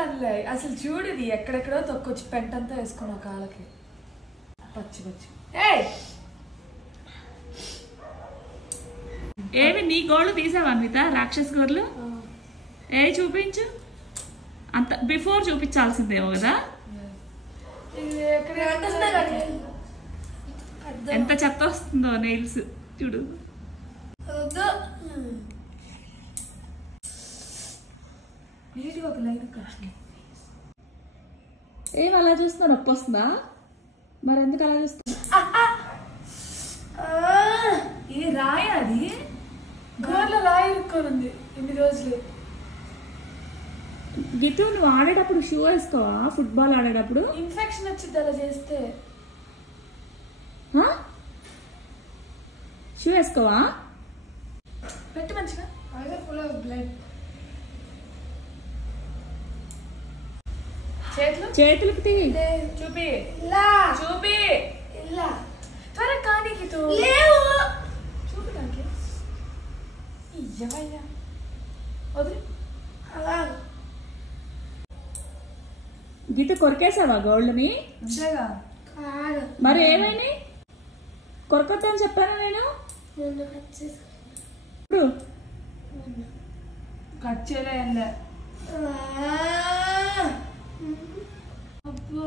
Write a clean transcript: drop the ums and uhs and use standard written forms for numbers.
గోళ్ళు అనలే అసలు చూడు ఇది ఎక్కడెక్కడో తొక్కొచ్చి పెంటంతా వేసుకున్నా కాళ్ళకి పచ్చి పచ్చి ఏమి నీ గోళ్ళు తీసావా అన్విత రాక్షస్ గోర్లు చూపించు అంత బిఫోర్ చూపించాల్సిందేమో కదా ఎంత చెత్త వస్తుందో నెయిల్స్ చూడు ఏం అలా చూస్తున్నా నొప్పి వస్తుందా మరి ఎందుకు అలా చూస్తున్నా ఏ రాయ అది గోర్ల రాయి ఇరుక్కోనుంది ఇన్ని రోజులు గిట్టు నువ్వు ఆడేటప్పుడు షూ వేసుకోవా ఫుట్బాల్ ఆడేటప్పుడు ఇన్ఫెక్షన్ వచ్చింది అలా చేస్తే షూ వేసుకోవా పెట్టి మంచిగా ఫుల్ ఆఫ్ బ్లడ్ చేతులకు తీ చూపి చూపి త్వరగా కానీ చూపడానికి ఇయ్యవయ్యా వదిలి అలా గీత కొరికేసావా గోల్డ్ని మరి ఏమైనా కొరకొద్దని చెప్పాను నేను ఇప్పుడు కట్ చేయలే అబ్బో